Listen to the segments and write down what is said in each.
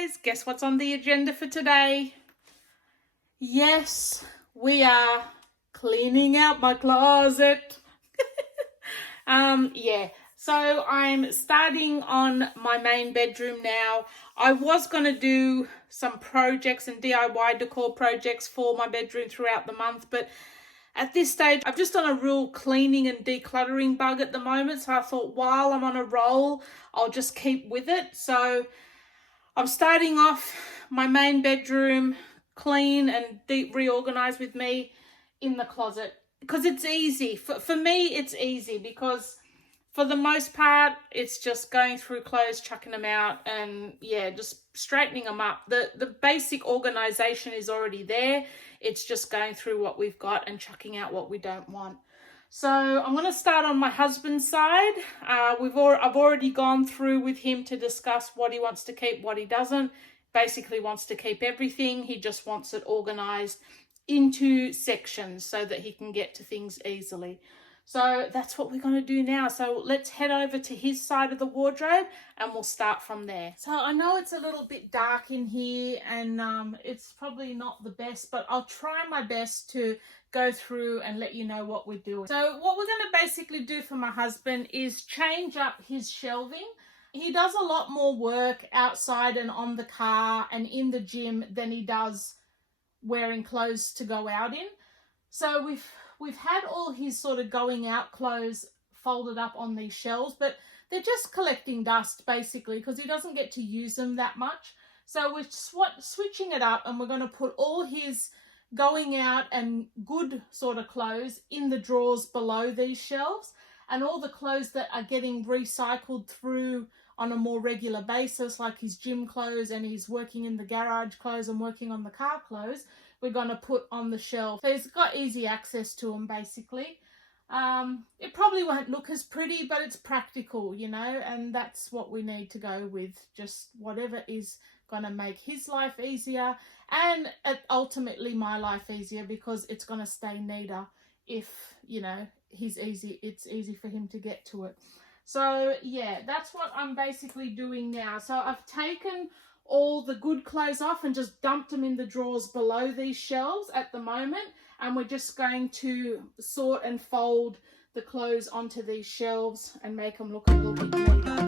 guys, guess what's on the agenda for today? Yes, we are cleaning out my closet. So I'm starting on my main bedroom now. I was going to do some projects and DIY decor projects for my bedroom throughout the month, but at this stage, I'm just on a real cleaning and decluttering bug at the moment. So I thought while I'm on a roll, I'll just keep with it. So I'm starting off my main bedroom clean and deep reorganize with me in the closet because it's easy. For me, it's easy because for the most part, it's just going through clothes, chucking them out, and yeah, just straightening them up. The basic organization is already there. It's just going through what we've got and chucking out what we don't want. So I'm going to start on my husband's side. I've already gone through with him to discuss what he wants to keep, what he doesn't. Basically wants to keep everything. He just wants it organized into sections so that he can get to things easily. So that's what we're going to do now. So let's head over to his side of the wardrobe and we'll start from there. So I know it's a little bit dark in here and it's probably not the best, but I'll try my best to go through and let you know what we're doing. So what we're going to basically do for my husband is change up his shelving. He does a lot more work outside and on the car and in the gym than he does wearing clothes to go out in. So we've had all his sort of going out clothes folded up on these shelves, but they're just collecting dust basically because he doesn't get to use them that much. So we're switching it up and we're going to put all his going out and good sort of clothes in the drawers below these shelves, and all the clothes that are getting recycled through on a more regular basis, like his gym clothes and his working in the garage clothes and working on the car clothes, we're going to put on the shelf. So he's got easy access to them basically. It probably won't look as pretty, but it's practical, you know, and that's what we need to go with. Just whatever is going to make his life easier and ultimately my life easier, because it's going to stay neater if, you know, it's easy for him to get to it. So yeah, that's what I'm basically doing now. So I've taken all the good clothes off and just dumped them in the drawers below these shelves at the moment, and we're just going to sort and fold the clothes onto these shelves and make them look a little bit neater.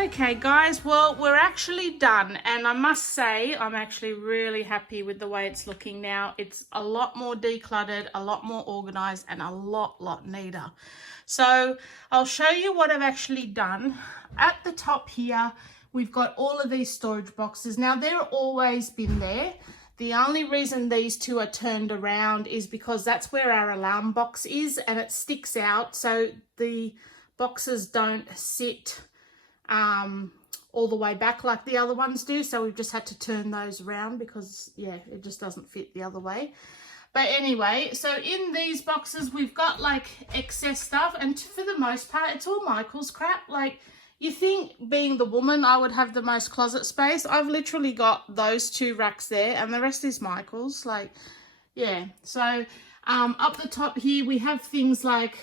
Okay guys, well we're actually done, and I must say I'm actually really happy with the way it's looking now. It's a lot more decluttered, a lot more organized, and a lot neater. So I'll show you what I've actually done. At the top here we've got all of these storage boxes. Now they're always been there. The only reason these two are turned around is because that's where our alarm box is, and it sticks out so the boxes don't sit all the way back like the other ones do. So we've just had to turn those around because yeah, it just doesn't fit the other way. But anyway, so in these boxes we've got like excess stuff, and for the most part it's all Michael's crap. Like, you think being the woman I would have the most closet space. I've literally got those two racks there and the rest is Michael's. Like, yeah. So up the top here we have things like,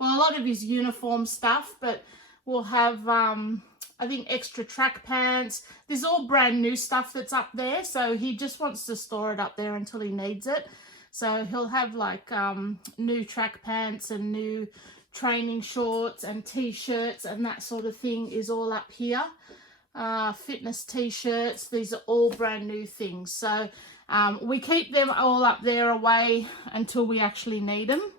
well, a lot of his uniform stuff, but we'll have I think extra track pants. There's all brand new stuff that's up there, so he just wants to store it up there until he needs it. So he'll have like new track pants and new training shorts and t-shirts and that sort of thing is all up here. Fitness t-shirts, these are all brand new things. So we keep them all up there away until we actually need them.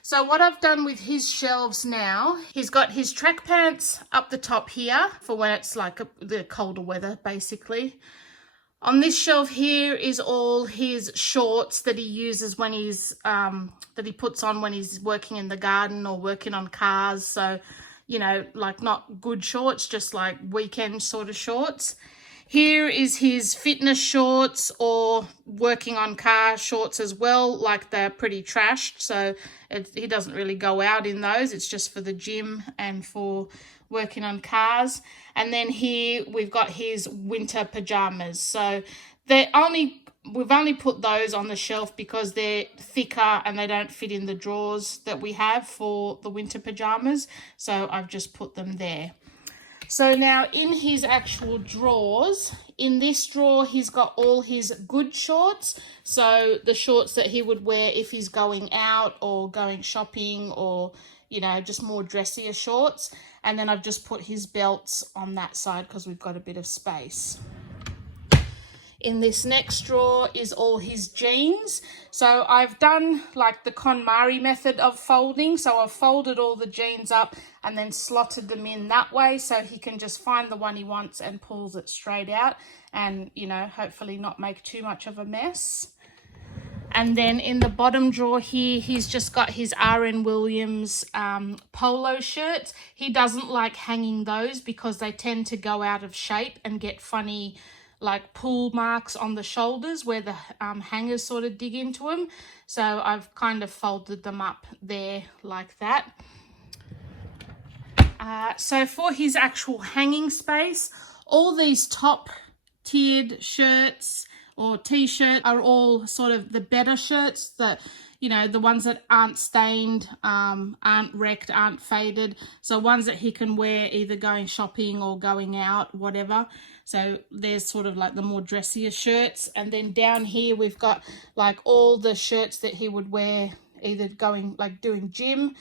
So what I've done with his shelves now, he's got his track pants up the top here for when it's like the colder weather, basically. On this shelf here is all his shorts that he uses when he's, that he puts on when he's working in the garden or working on cars. So, you know, like not good shorts, just like weekend sort of shorts. Here is his fitness shorts or working on car shorts as well. Like, they're pretty trashed, so he doesn't really go out in those. It's just for the gym and for working on cars. And then here we've got his winter pajamas. So we've only put those on the shelf because they're thicker and they don't fit in the drawers that we have for the winter pajamas. So I've just put them there. So now in his actual drawers, in this drawer, he's got all his good shorts. So the shorts that he would wear if he's going out or going shopping or, you know, just more dressier shorts. And then I've just put his belts on that side because we've got a bit of space. In this next drawer is all his jeans. So I've done like the KonMari method of folding. So I've folded all the jeans up and then slotted them in that way so he can just find the one he wants and pulls it straight out and, you know, hopefully not make too much of a mess. And then in the bottom drawer here, he's just got his R.N. Williams polo shirts. He doesn't like hanging those because they tend to go out of shape and get funny like pull marks on the shoulders where the hangers sort of dig into them. So I've kind of folded them up there like that. So for his actual hanging space, all these top tiered shirts or t-shirt are all sort of the better shirts, that, you know, the ones that aren't stained, aren't wrecked, aren't faded. So ones that he can wear either going shopping or going out, whatever. So there's sort of like the more dressier shirts. And then down here we've got like all the shirts that he would wear either going like doing gym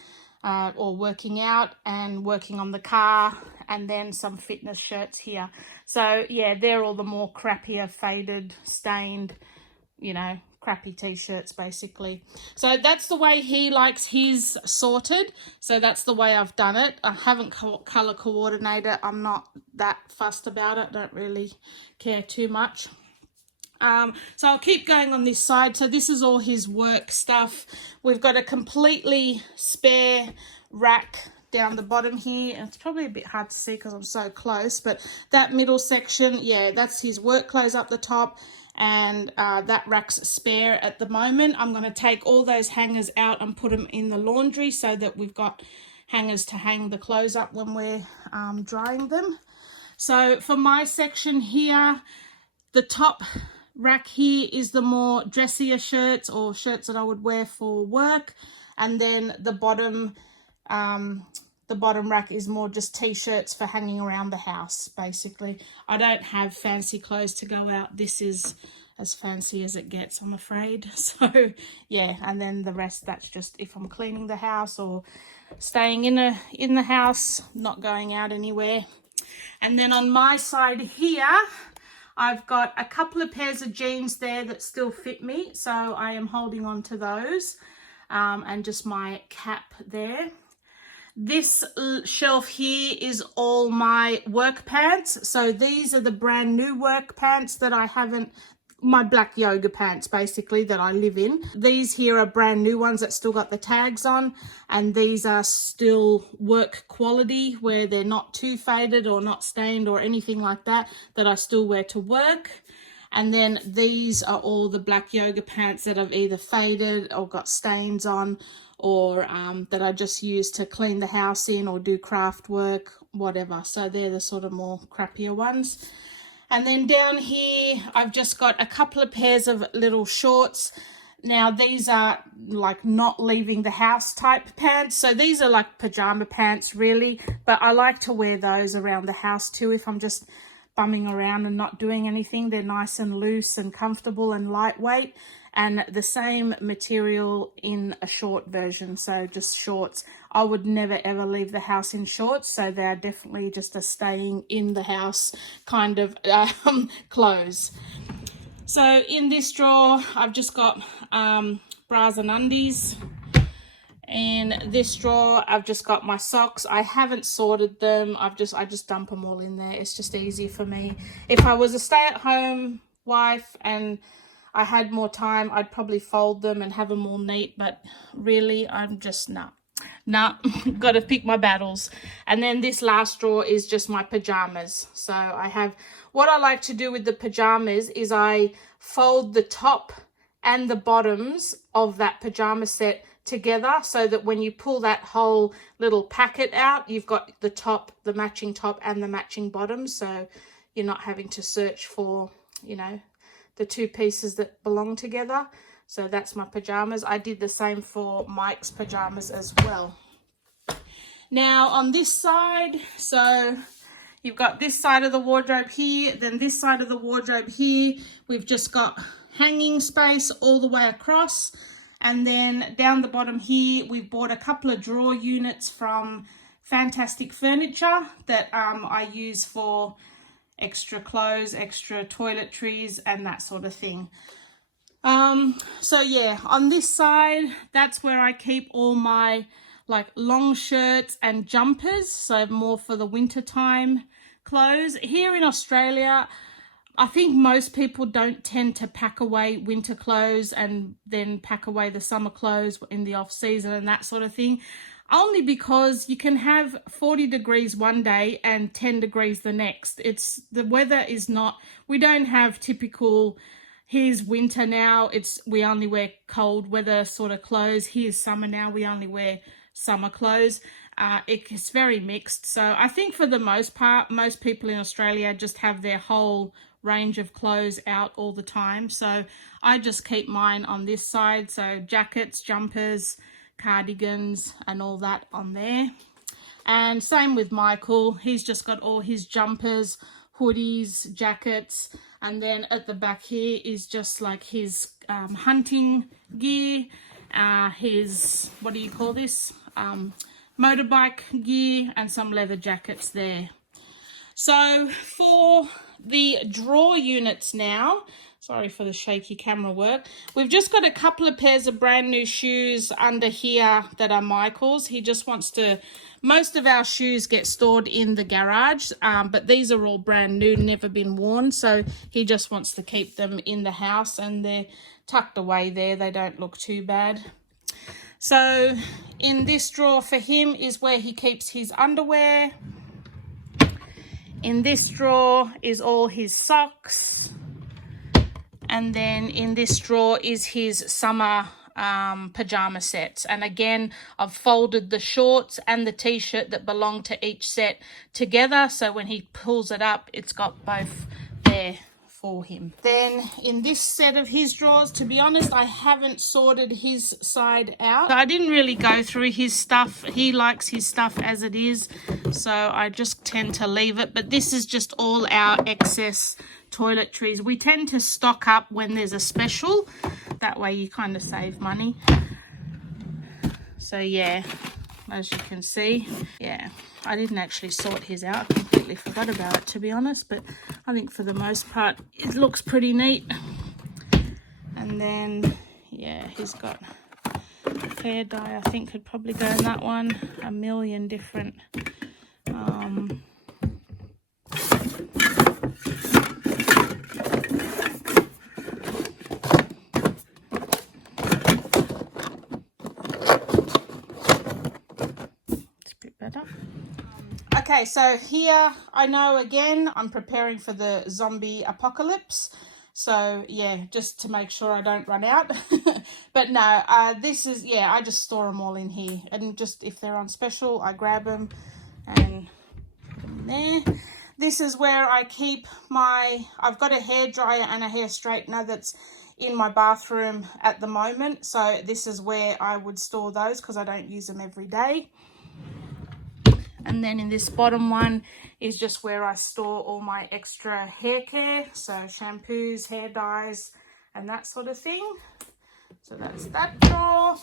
or working out and working on the car, and then some fitness shirts here. So yeah, they're all the more crappier, faded, stained, you know, crappy t-shirts basically. So that's the way he likes his sorted. So that's the way I've done it. I haven't color coordinated. I'm not that fussed about it. I don't really care too much. So I'll keep going on this side. So this is all his work stuff. We've got a completely spare rack down the bottom here, and it's probably a bit hard to see because I'm so close, but that middle section, yeah, that's his work clothes up the top, and that rack's spare at the moment. I'm going to take all those hangers out and put them in the laundry so that we've got hangers to hang the clothes up when we're drying them. So for my section here, the top rack here is the more dressier shirts or shirts that I would wear for work, and then the bottom rack is more just t-shirts for hanging around the house basically. I don't have fancy clothes to go out. This is as fancy as it gets, I'm afraid. So yeah, and then the rest, that's just if I'm cleaning the house or staying in the house, not going out anywhere. And then on my side here, I've got a couple of pairs of jeans there that still fit me, so I am holding on to those, and just my cap there. This shelf here is all my work pants. So these are the brand new work pants that I haven't, my black yoga pants basically that I live in. These here are brand new ones that still got the tags on, and these are still work quality where they're not too faded or not stained or anything like that, that I still wear to work. And then these are all the black yoga pants that have either faded or got stains on, or that I just use to clean the house in or do craft work, whatever. So they're the sort of more crappier ones. And then down here, I've just got a couple of pairs of little shorts. Now, these are like not leaving the house type pants. So these are like pajama pants, really. But I like to wear those around the house too if I'm just bumming around and not doing anything. They're nice and loose and comfortable and lightweight. And the same material in a short version, so just shorts. I would never ever leave the house in shorts, so they are definitely just a staying in the house kind of clothes. So in this drawer, I've just got bras and undies. In this drawer, I've just got my socks. I haven't sorted them. I just dump them all in there. It's just easier for me. If I was a stay-at-home wife and I had more time, I'd probably fold them and have them all neat, but really I'm just nah, got to pick my battles. And then this last drawer is just my pajamas. So I have, what I like to do with the pajamas is I fold the top and the bottoms of that pajama set together, so that when you pull that whole little packet out, you've got the top, the matching top and the matching bottom, so you're not having to search for, you know, the two pieces that belong together. So that's my pajamas. I did the same for Mike's pajamas as well. Now on this side, so you've got this side of the wardrobe here, then this side of the wardrobe here, we've just got hanging space all the way across. And then down the bottom here, we've bought a couple of drawer units from Fantastic Furniture that I use for extra clothes, extra toiletries and that sort of thing. So yeah, on this side, that's where I keep all my like long shirts and jumpers, so more for the winter time clothes. Here in Australia, I think most people don't tend to pack away winter clothes and then pack away the summer clothes in the off season and that sort of thing. Only because you can have 40 degrees one day and 10 degrees the next. It's, the weather is not, we don't have typical, here's winter now, we only wear cold weather sort of clothes. Here's summer now, we only wear summer clothes. It's very mixed. So I think for the most part, most people in Australia just have their whole range of clothes out all the time. So I just keep mine on this side. So jackets, jumpers, cardigans and all that on there. And same with Michael, he's just got all his jumpers, hoodies, jackets, and then at the back here is just like his hunting gear, his, what do you call this, motorbike gear, and some leather jackets there. So for the drawer units now, sorry for the shaky camera work, we've just got a couple of pairs of brand new shoes under here that are Michael's. He just wants to, most of our shoes get stored in the garage, but these are all brand new, never been worn, so he just wants to keep them in the house and they're tucked away there. They don't look too bad. So in this drawer for him is where he keeps his underwear. In this drawer is all his socks. And then in this drawer is his summer pajama sets. And again, I've folded the shorts and the t-shirt that belong to each set together. So when he pulls it up, it's got both there for him. Then in this set of his drawers, to be honest, I haven't sorted his side out. So I didn't really go through his stuff. He likes his stuff as it is, so I just tend to leave it. But this is just all our excess toiletries. We tend to stock up when there's a special. That way you kind of save money. So yeah, as you can see. Yeah, I didn't actually sort his out. I completely forgot about it, to be honest, but I think for the most part it looks pretty neat. And then, yeah, he's got hair dye. I think could probably go in that one. A million different Okay, so here I know again I'm preparing for the zombie apocalypse. So yeah, just to make sure I don't run out. But no, this is, yeah, I just store them all in here, and just if they're on special I grab them and put them in there. This is where I keep my, I've got a hair dryer and a hair straightener that's in my bathroom at the moment. So this is where I would store those because I don't use them every day. And then in this bottom one is just where I store all my extra hair care. So shampoos, hair dyes, and that sort of thing. So that's that drawer.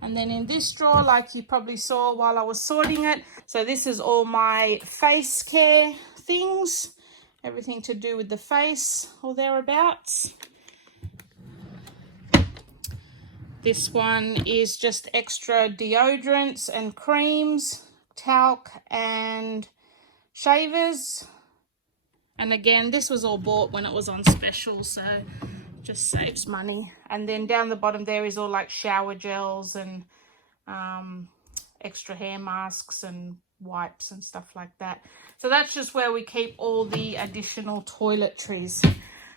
And then in this drawer, like you probably saw while I was sorting it, so this is all my face care things. Everything to do with the face or thereabouts. This one is just extra deodorants and creams, talc and shavers. And again, this was all bought when it was on special, so just saves money. And then down the bottom there is all like shower gels and extra hair masks and wipes and stuff like that. So that's just where we keep all the additional toiletries.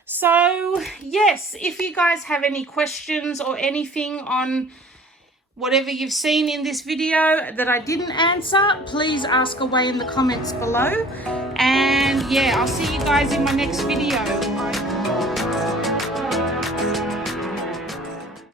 So yes, if you guys have any questions or anything on whatever you've seen in this video that I didn't answer, please ask away in the comments below. And yeah, I'll see you guys in my next video.